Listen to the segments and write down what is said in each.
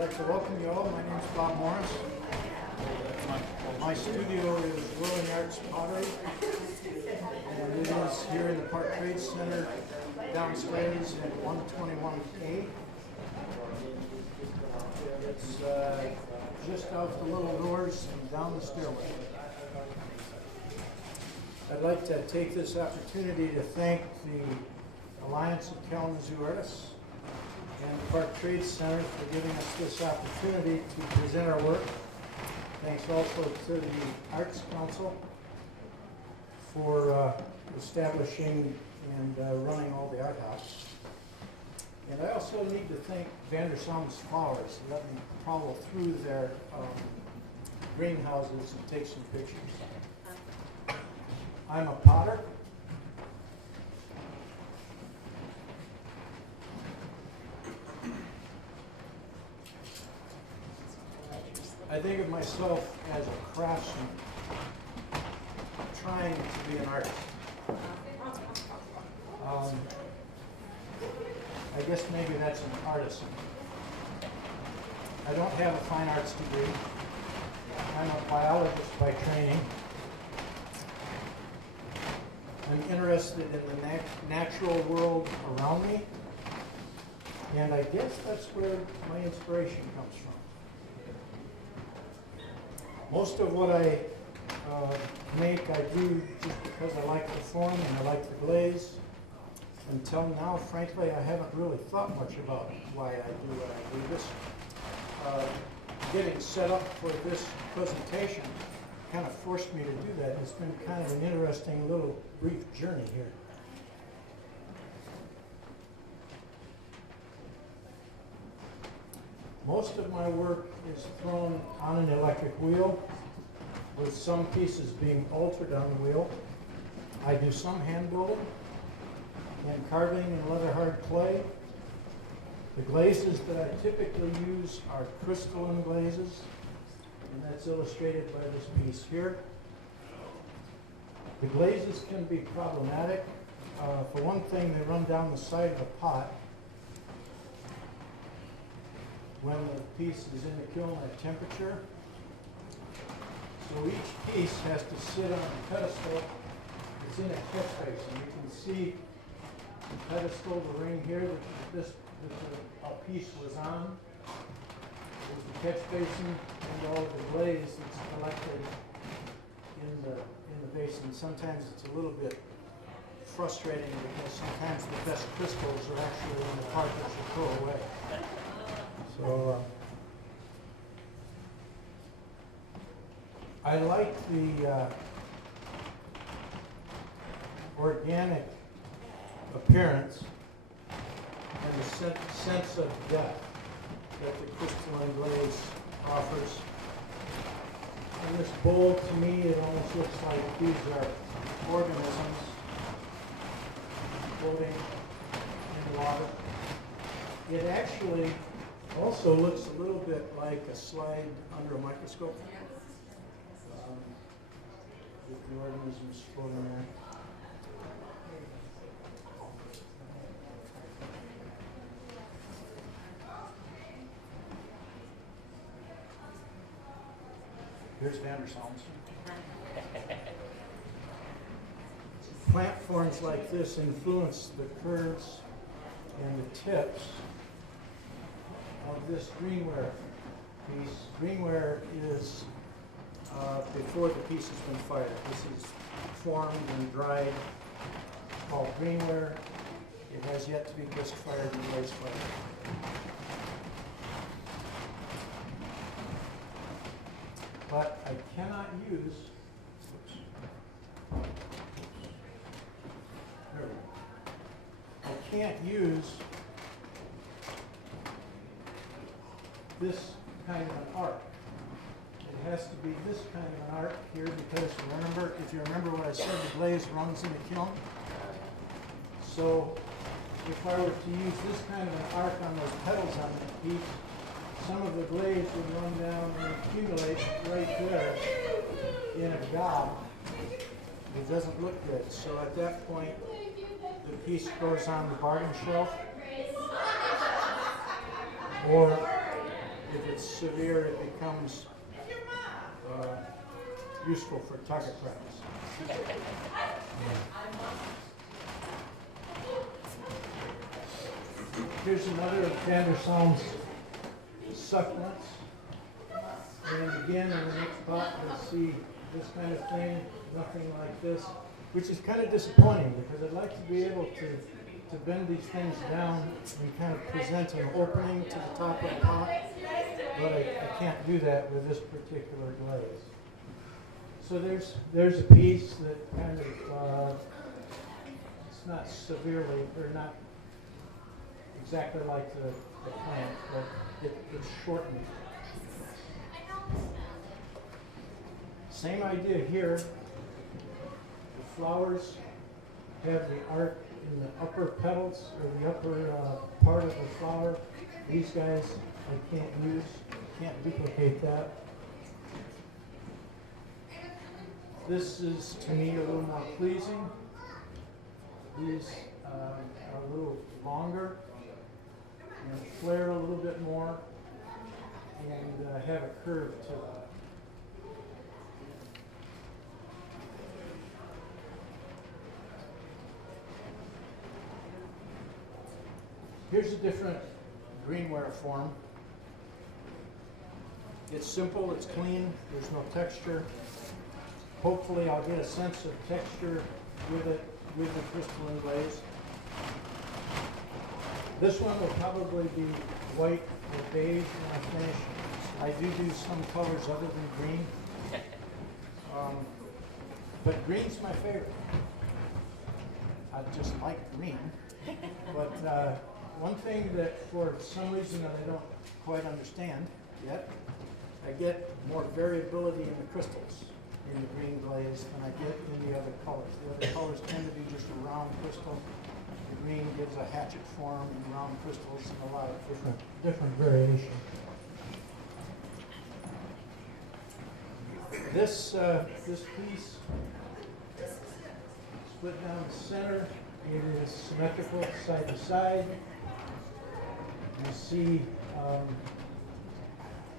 like to welcome you all. My name is Bob Morris. My studio is Whirling Arts Pottery, and it is here in the Park Trade Center downstairs at 121A. It's just out the little doors and down the stairway. I'd like to take this opportunity to thank the Alliance of Kalamazoo Artists and the Park Trade Center for giving us this opportunity to present our work. Thanks also to the Arts Council for establishing and running all the art house. And I also need to thank Vandersalm's Flowers for letting me travel through their greenhouses and take some pictures. I'm a potter. I think of myself as a craftsman trying to be an artist. I guess maybe that's an artisan. I don't have a fine arts degree. I'm a biologist by training. I'm interested in the natural world around me, and I guess that's where my inspiration comes from. Most of what I make, I do just because I like the form and I like the glaze. Until now, frankly, I haven't really thought much about why I do what I do. This getting set up for this presentation kind of forced me to do that. It's been kind of an interesting little brief journey here. Most of my work is thrown on an electric wheel, with some pieces being altered on the wheel. I do some hand building and carving in leather hard clay. The glazes that I typically use are crystalline glazes, and that's illustrated by this piece here. The glazes can be problematic. For one thing, they run down the side of the pot when the piece is in the kiln at temperature. So each piece has to sit on a pedestal. It's in a catch basin. You can see the pedestal, the ring here that a piece was on. There's the catch basin and all of the glaze that's collected in the basin. Sometimes it's a little bit frustrating because sometimes the best crystals are actually in the part that you throw away. So I like the organic appearance and the sense of depth that the crystalline glaze offers. In this bowl, to me, it almost looks like these are organisms floating in water. It actually also looks a little bit like a slide under a microscope. With the organisms floating there. Here's Vandersalm's. Plant forms like this influence the curves and the tips of this greenware piece. Greenware is before the piece has been fired. This is formed and dried, called greenware. It has yet to be bisque fired and glaze fired. But I cannot use, there we go. I can't use this kind of an arc. It has to be this kind of an arc here because remember, if you remember what I said, the glaze runs in the kiln. So if I were to use this kind of an arc on those petals on that piece, some of the glaze would run down and accumulate right there in a gob. It doesn't look good. So at that point, the piece goes on the bargain shelf, or it it's severe, it becomes useful for target practice. Here's another of Vandersalm's succulents. And again, in the next pot, you'll see this kind of thing, nothing like this, which is kind of disappointing because I'd like to be able to bend these things down and kind of present an opening to the top of the pot, but I can't do that with this particular glaze. So there's a piece that kind of, it's not severely, they're not exactly like the plant, but it's shortened. Same idea here. The flowers have the arc in the upper petals, or the upper part of the flower. These guys I can't use, can't duplicate that. This is, to me, a little more pleasing. These are a little longer and flare a little bit more and have a curve to them. Here's a different greenware form. It's simple, it's clean, there's no texture. Hopefully I'll get a sense of texture with it, with the crystalline glaze. This one will probably be white or beige when I finish. I do some colors other than green. But green's my favorite. I just like green. But one thing that for some reason that I don't quite understand yet, I get more variability in the crystals in the green glaze than I get in the other colors. The other colors tend to be just a round crystal. The green gives a hatchet form in round crystals and a lot of different variation. This piece, split down the center, it is symmetrical side to side. You see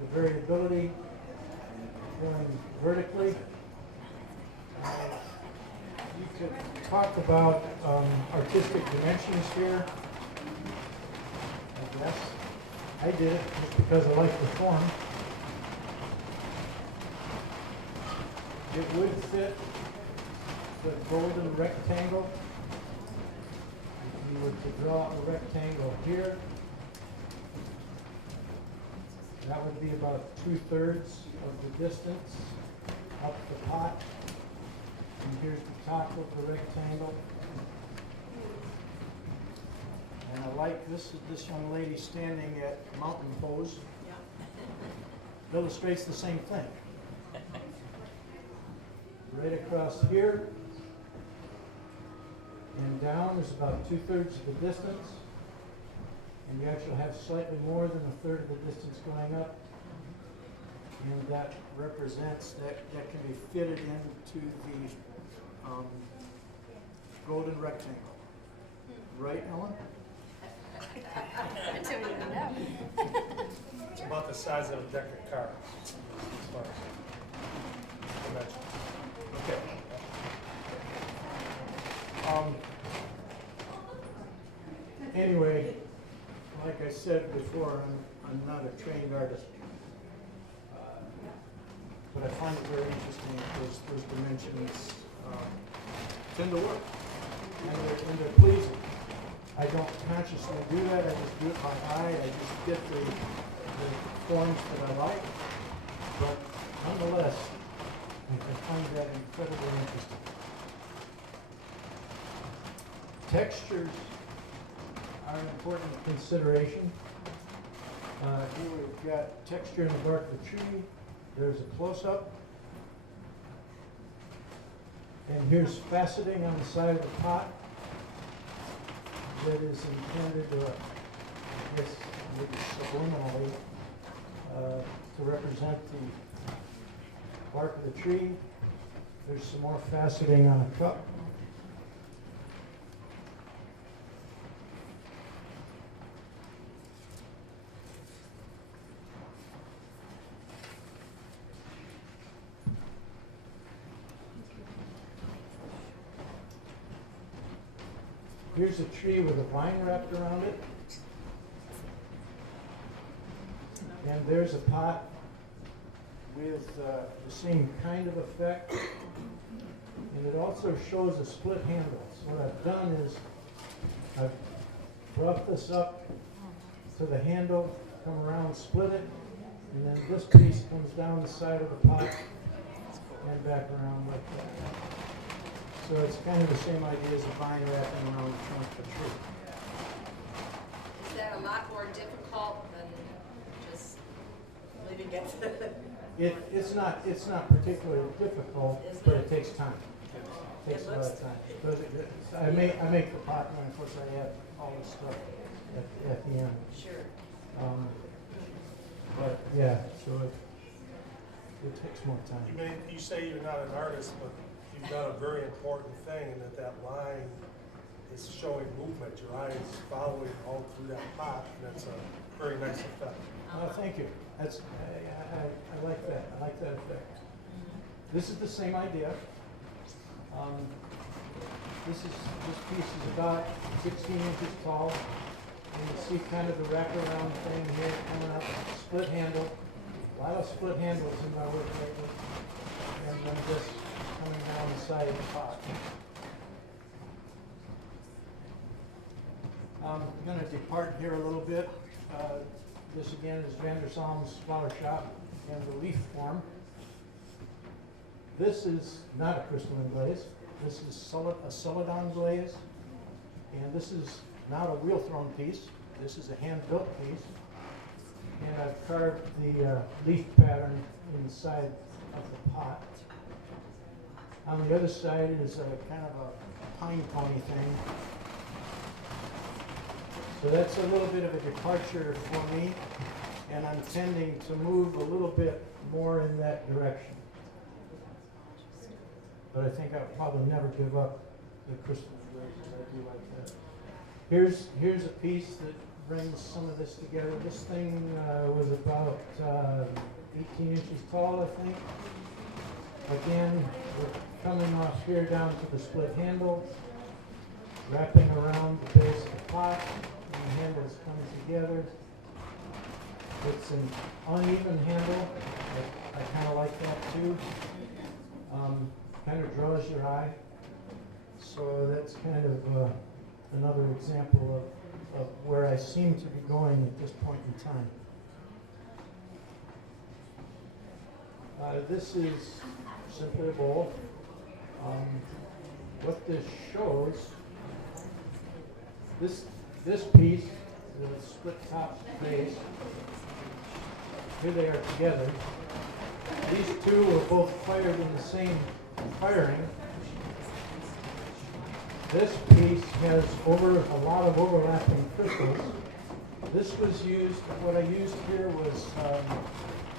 the variability going vertically. You could talk about artistic dimensions here, I guess. I did it just because I like the form. It would fit the golden rectangle. If you were to draw a rectangle here, that would be about 2/3 of the distance up the pot. And here's the top of the rectangle. And I like this young lady standing at mountain pose. Illustrates the same thing. Right across here and down is about 2/3 of the distance. And you actually have slightly more than 1/3 of the distance going up. And that represents, that can be fitted into the golden rectangle. Right, Ellen? Until you know. It's about the size of a deck of cards, as far as dimensions. Okay. Anyway, like I said before, I'm not a trained artist. But I find it very interesting because those dimensions tend to work, and they're pleasing. I don't consciously do that, I just do it by eye, I just get the forms that I like, but nonetheless, I find that incredibly interesting. Textures are an important consideration. Here we've got texture in the bark of the tree. There's a close-up. And here's faceting on the side of the pot that is intended to, I guess, maybe subliminally, to represent the bark of the tree. There's some more faceting on a cup. Here's a tree with a vine wrapped around it. And there's a pot with the same kind of effect. And it also shows a split handle. So what I've done is I've brought this up to the handle, come around, split it, and then this piece comes down the side of the pot and back around like that. So it's kind of the same idea as a vine wrapping around the trunk of a tree. Is that a lot more difficult than just leaving it? It's not particularly difficult, Isn't but it? it takes time. It takes It a lot looks- of time. I make the pot, and of course I add all this stuff at the end. Sure. But yeah, so it takes more time. You say you're not an artist, but you've done a very important thing in that line is showing movement. Your eye is following all through that pot, and that's a very nice effect. Thank you. I like that. I like that effect. This is the same idea. This piece is about 16 inches tall. And you see kind of the wraparound thing here coming up, split handle. A lot of split handles in my work lately. And then this coming down the side of the pot. I'm going to depart here a little bit. This again is Vandersalm's Flower Shop and the leaf form. This is not a crystalline glaze. This is a celadon glaze. And this is not a wheel thrown piece. This is a hand built piece. And I've carved the leaf pattern inside of the pot. On the other side is a kind of a pine pony thing. So that's a little bit of a departure for me, and I'm tending to move a little bit more in that direction. But I think I'll probably never give up the crystal glazes. I do like that. Here's a piece that brings some of this together. This thing was about 18 inches tall, I think. Again, we're coming off here down to the split handle, wrapping around the base of the pot. And the handles come together. It's an uneven handle. I kind of like that too. Kind of draws your eye. So that's kind of another example of where I seem to be going at this point in time. This is simply a bowl. What this shows, this piece, the split top base, here they are together. These two were both fired in the same firing. This piece has a lot of overlapping crystals. This was used, what I used here was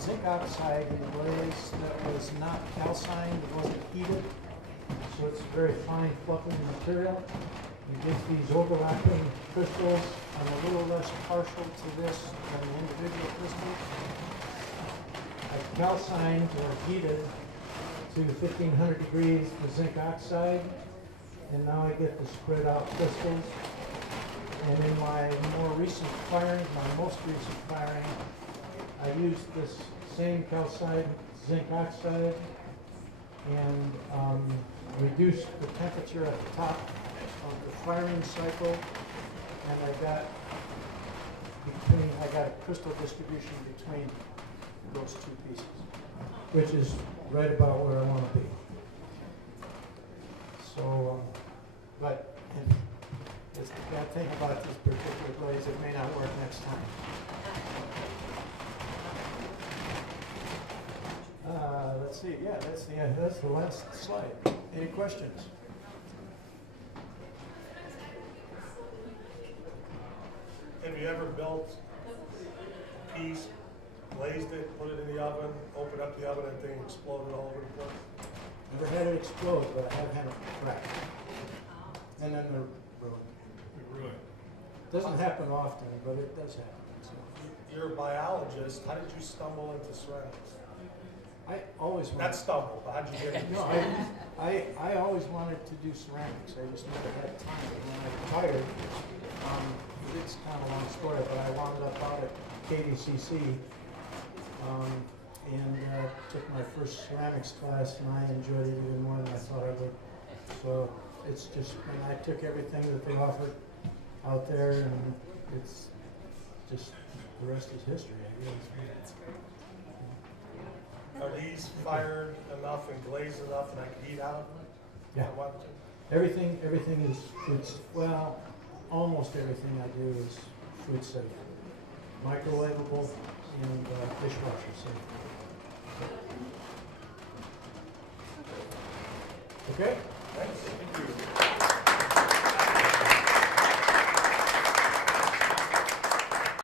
zinc oxide in the glaze that was not calcined, it wasn't heated. So it's a very fine, fluffy material. You get these overlapping crystals. I'm a little less partial to this than the individual crystals. I've calcined or heated to 1500 degrees the zinc oxide, and now I get the spread out crystals. And in my most recent firing, I used this same calcined zinc oxide and reduced the temperature at the top of the firing cycle, and I got a crystal distribution between those two pieces, which is right about where I want to be. So, but it's the bad thing about this particular glaze, it may not work next time. Let's see, yeah, that's the last slide. Any questions? Have you ever built a piece, glazed it, put it in the oven, opened up the oven, and thing exploded all over the place? Never had it explode, but I have had it crack. And then they're ruined. Ruined. Doesn't happen often, but it does happen. So. You're a biologist. How did you stumble into ceramics? I always Not wanted, stumble, but how'd you get it? no, I always wanted to do ceramics, I just never had time. And when I retired, it's kind of a long story, but I wound up out at KDCC, and took my first ceramics class, and I enjoyed it even more than I thought I would. So it's just, and I took everything that they offered out there, and it's just, the rest is history, I guess. Are these fired enough and glazed enough and I can eat out of them? Yeah. If I wanted to? Everything is food, well, almost everything I do is food safe. Microwavable and dishwasher safe. Okay? Thanks. Thank you.